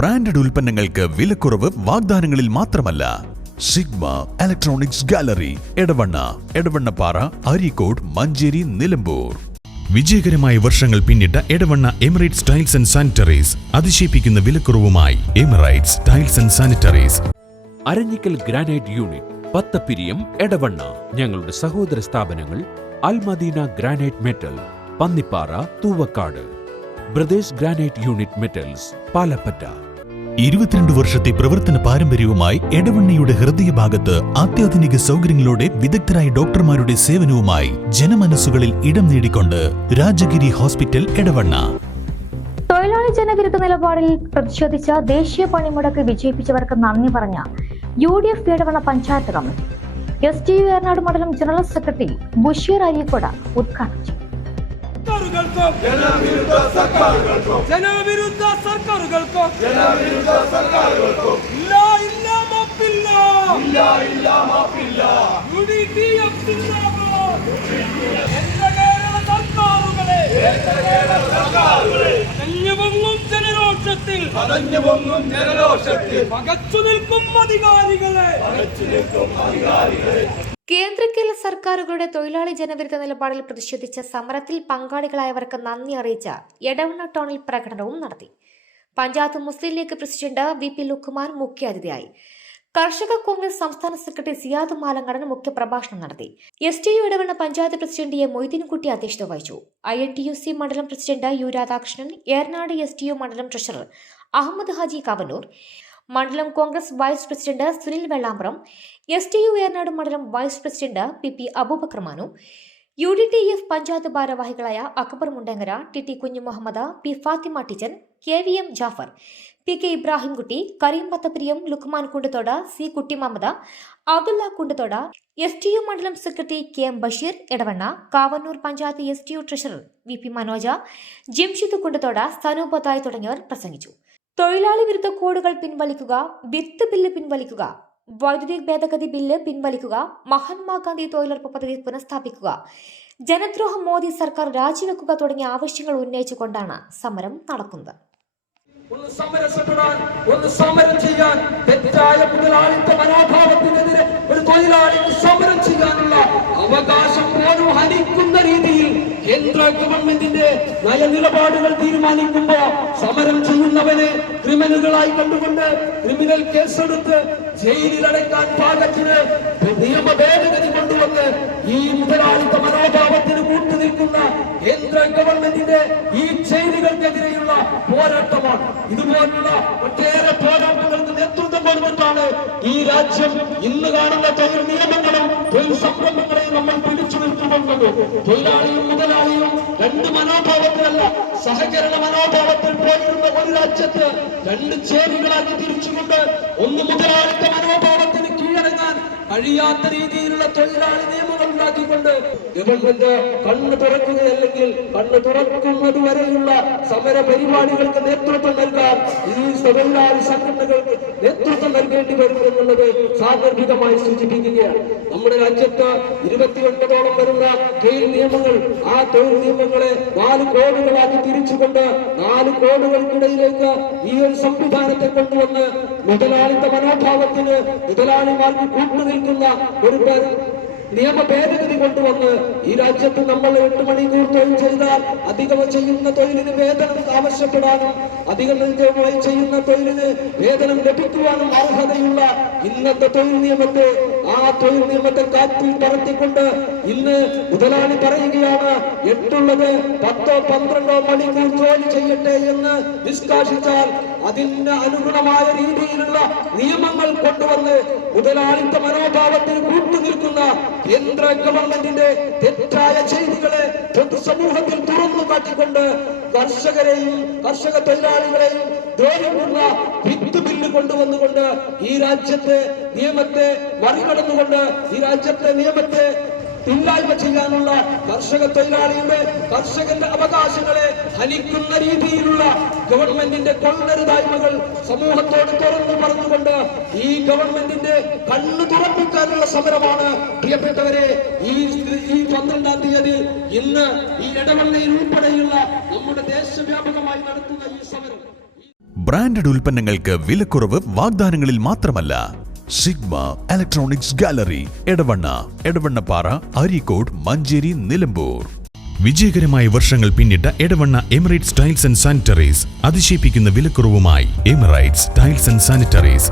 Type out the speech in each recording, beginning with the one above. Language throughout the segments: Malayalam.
ബ്രാൻഡഡ് ഉൽപ്പന്നങ്ങൾക്ക് വിലക്കുറവ് വാഗ്ദാനങ്ങളിൽ മാത്രമല്ല. Sigma electronics gallery, Edavannappara, Areekode, Manjeri, Nilambur. വിജയകരമായ വർഷങ്ങൾ പിന്നിട്ട Edavanna Emirates tiles and sanitaries അതിശയിപ്പിക്കുന്ന വിലക്കുറവുമായി Emirates tiles and sanitaries. Aranjikkal granite unit, Pathappiriyam, Edavanna. ഞങ്ങളുടെ സഹോദര സ്ഥാപനങ്ങൾ Almadina granite metal, Pannippara, Thoovakkad. Brothers granite unit metals, Palappatta. 22 വർഷത്തെ പ്രവർത്തന പാരമ്പര്യവുമായി എടവണ്ണയുടെ ഹൃദയഭാഗത്ത് അത്യാധുനിക സൗകര്യങ്ങളോടെ വിദഗ്ധരായ ഡോക്ടർമാരുടെ സേവനവുമായി ജനമനസ്സുകളിൽ ഇടം നേടിക്കൊണ്ട് രാജഗിരി ഹോസ്പിറ്റൽ, എടവണ്ണ. തൊഴിലാളി ജനവിരുദ്ധ നിലപാടിൽ പ്രതിഷേധിച്ച ദേശീയ പണിമുടക്ക് വിജയിപ്പിച്ചവർക്ക് നന്ദി പറഞ്ഞ UDF Edavanna panchayat committee STU Eranad മണ്ഡലം ജനറൽ സെക്രട്ടറി ബഷീർ അരീക്കോട് ഉദ്ഘാടനം ചെയ്തു. കേന്ദ്ര കേരള സർക്കാരുകളുടെ തൊഴിലാളി ജനവിരുദ്ധ നിലപാടിൽ പ്രതിഷേധിച്ച സമരത്തിൽ പങ്കാളികളായവർക്ക് നന്ദി അറിയിച്ച എടവണ്ണ ടൗണിൽ പ്രകടനവും നടത്തി. പഞ്ചായത്ത് മുസ്ലിം ലീഗ് പ്രസിഡന്റ് VP ലുക്കുമാൻ മുഖ്യാതിഥിയായി. കർഷക കോൺഗ്രസ് സംസ്ഥാന സെക്രട്ടറി സിയാദ് മാലങ്കടൻ മുഖ്യപ്രഭാഷണം നടത്തി. STU Edavanna panchayat president A Moideenkutty അധ്യക്ഷത വഹിച്ചു. INTUC മണ്ഡലം president U Radhakrishnan, Eranad STU മണ്ഡലം ട്രഷറർ അഹമ്മദ് ഹാജി കാവന്നൂർ, മണ്ഡലം Congress vice president Sunil Vellampuram, STU Eranad മണ്ഡലം vice president PP Aboobacker Manu, UDTF panchayat ഭാരവാഹികളായ Akbar Mundangara, TT Kunhu Muhammad, P Fathima teacher, KVM Jafar, PK Ibrahimkutty, Kareem Pathappiriyam, Luqman Kundathode, C Kutty Muhammad, Abdulla Kundathode, STU മണ്ഡലം secretary KM Basheer, Edavanna, Kavanur panchayat STU treasurer VP Manoj, Jamshid Kundathode, സനൂപത്തായി തുടങ്ങിയവർ പ്രസംഗിച്ചു. തൊഴിലാളി വിരുദ്ധ കോഡുകൾ പിൻവലിക്കുക, വിത്ത് ബില്ല് പിൻവലിക്കുക, വൈദ്യുതി ഭേദഗതി ബില്ല് പിൻവലിക്കുക, മഹാത്മാഗാന്ധി തൊഴിലുറപ്പ് പദ്ധതി പുനഃസ്ഥാപിക്കുക, ജനദ്രോഹം മോദി സർക്കാർ രാജിവെക്കുക തുടങ്ങിയ ആവശ്യങ്ങൾ ഉന്നയിച്ചുകൊണ്ടാണ് സമരം നടക്കുന്നത്. സമരം ചെയ്യാൻ, തെറ്റായ മുതലാളിത്ത മനോഭാവത്തിനെതിരെ ഒരു തൊഴിലാളിക്ക് സമരം ചെയ്യാനുള്ള അവകാശം പോലും ഹനിക്കുന്ന രീതിയിൽ കേന്ദ്ര ഗവൺമെന്റിന്റെ നയനിലപാടുകൾ തീരുമാനിക്കുമ്പോ സമരം ചെയ്യുന്നവനെ ക്രിമിനലുകളായി കണ്ടുകൊണ്ട് ക്രിമിനൽ കേസെടുത്ത് ജയിലിലടക്കാൻ പാകത്തിന് നിയമ ഭേദഗതി കൊണ്ടുവന്ന് ഈ മുതലാളിത്ത മനോഭാവത്തിന് കൂട്ടുനിൽക്കുന്ന കേന്ദ്ര ഗവൺമെന്റിന്റെ ഈ ജയിലുകൾക്കെതിരെയുള്ള പോരാട്ടമാണ്. ഇതുപോലുള്ള ഒട്ടേറെ പോരാട്ടങ്ങൾക്ക് നേതൃത്വം കൊടുത്തിട്ടാണ് ഈ രാജ്യം ഇന്ന് കാണുന്ന തൊഴിൽ നിയമങ്ങളും തൊഴിൽ സംരംഭങ്ങളെയും നമ്മൾ പിടിച്ചു നിർത്തിക്കൊണ്ടത്. തൊഴിലാളിയും മുതലാളിയും രണ്ട് മനോഭാവത്തിലല്ല, സഹകരണ മനോഭാവത്തിൽ പോയിരുന്ന ഒരു രാജ്യത്ത് രണ്ട് ചേരികളാക്കി തിരിച്ചുകൊണ്ട് ഒന്ന് മുതലാളിത്ത മനോഭാവത്തിന് കീഴടങ്ങാൻ കഴിയാത്ത രീതിയിലുള്ള തൊഴിലാളി നിയമങ്ങൾ ഉണ്ടാക്കിക്കൊണ്ട് ഗവൺമെന്റ് കണ്ണ് തുറക്കുകയല്ലെങ്കിൽ കണ്ണ് തുറക്കുന്നത് വരെയുള്ള സമര പരിപാടികൾക്ക് നേതൃത്വം നൽകാൻ ഈ തൊഴിലാളി സംഘടനകൾക്ക് നേതൃത്വം നൽകേണ്ടി വരും എന്നുള്ളത് സാന്ദർഭികമായി സൂചിപ്പിക്കുകയാണ്. നമ്മുടെ രാജ്യത്ത് 29ഓളം വരുന്ന തൊഴിൽ നിയമങ്ങൾ, ആ തൊഴിൽ നിയമങ്ങളെ 4 കോഡുകളാക്കി തിരിച്ചുകൊണ്ട് 4 കോഡുകൾക്കിടയിലേക്ക് ഈ ഒരു സംവിധാനത്തെ കൊണ്ടുവന്ന് മുതലാളിത്ത മനോഭാവത്തിന് മുതലാളിമാർക്ക് കൂട്ടുനിൽക്കുന്ന ഒരു നിയമ ഭേദഗതി കൊണ്ടുവന്ന് ഈ രാജ്യത്ത് നമ്മൾ 8 മണിക്കൂർ തൊഴിൽ ചെയ്താൽ അധികം ചെയ്യുന്ന തൊഴിലിന് വേതനം ആവശ്യപ്പെടാനും അധികമായി ചെയ്യുന്ന തൊഴിലിന് വേതനം ലഭിക്കുവാനും അർഹതയുള്ള ഇന്നത്തെ തൊഴിൽ നിയമത്തെ, ആ തൊഴിൽ നിയമത്തെ കാറ്റിൽ പറത്തിക്കൊണ്ട് ഇന്ന് മുതലാളി പറയുകയാണ് 8ഉള്ളത് 10ഓ 12ഓ മണിക്കൂർ ജോലി ചെയ്യട്ടെ എന്ന് നിഷ്കാഷിച്ചാൽ അതിന് അനുഗുണമായ രീതിയിലുള്ള നിയമങ്ങൾ കൊണ്ടുവന്ന് മുതലാളിത്ത മനോഭാവത്തിന് കൂട്ടുനിൽക്കുന്ന കേന്ദ്ര ഗവൺമെന്റിന്റെ തെറ്റായ ചെയ്തികളെ പൊതുസമൂഹത്തിൽ തുറന്നു കാട്ടിക്കൊണ്ട് കർഷകരെയും കർഷക തൊഴിലാളികളെയും ദ്രോഹിക്കുന്ന വിത്ത് ബില്ല് കൊണ്ടുവന്നുകൊണ്ട് ഈ രാജ്യത്തെ നിയമത്തെ മറികടന്നുകൊണ്ട് ഈ രാജ്യത്തെ നിയമത്തെ ഇല്ലായ്മ ചെയ്യാനുള്ള കർഷക തൊഴിലാളിയുടെ കർഷകന്റെ അവകാശങ്ങളെ ഹനിക്കുന്ന രീതിയിലുള്ള ഗവൺമെന്റിന്റെ കൊള്ളരുതായ്മകൾ സമൂഹത്തോട് തുറന്നു പറഞ്ഞുകൊണ്ട് ഈ ഗവൺമെന്റിന്റെ കണ്ണു തുറപ്പിക്കാനുള്ള സമരമാണ് പ്രിയപ്പെട്ടവരെ ഈ 12-ാം തീയതി ഇന്ന് ഈ എടവണ്ണയിൽ ഉൾപ്പെടെയുള്ള നമ്മുടെ ദേശവ്യാപകമായി നടത്തുന്ന ഈ സമരം. ബ്രാൻഡഡ് ഉൽപ്പന്നങ്ങൾക്ക് വിലക്കുറവ് വാഗ്ദാനങ്ങളിൽ മാത്രമല്ല. Sigma electronics gallery, Edavannappara, Areekode, Manjeri, Nilambur. വിജയകരമായ വർഷങ്ങൾ പിന്നിട്ട Edavanna Emirates tiles and sanitaries അതിശയിപ്പിക്കുന്ന വിലക്കുറവുമായി Emirates tiles and sanitaries.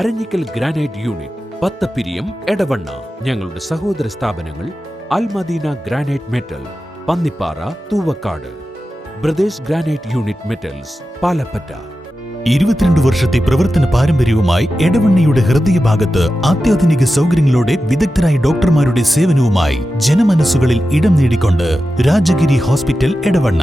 Aranjikkal granite unit, Pathappiriyam, Edavanna. ഞങ്ങളുടെ സഹോദര സ്ഥാപനങ്ങൾ Almadina granite metal, Pannippara, Thoovakkad. Brothers granite unit metals, Palappatta. 22 വർഷത്തെ പ്രവർത്തന പാരമ്പര്യവുമായി എടവണ്ണയുടെ ഹൃദയഭാഗത്ത് അത്യാധുനിക സൗകര്യങ്ങളോടെ വിദഗ്ധരായ ഡോക്ടർമാരുടെ സേവനവുമായി ജനമനസ്സുകളിൽ ഇടം നേടിക്കൊണ്ട് രാജഗിരി ഹോസ്പിറ്റൽ, എടവണ്ണ.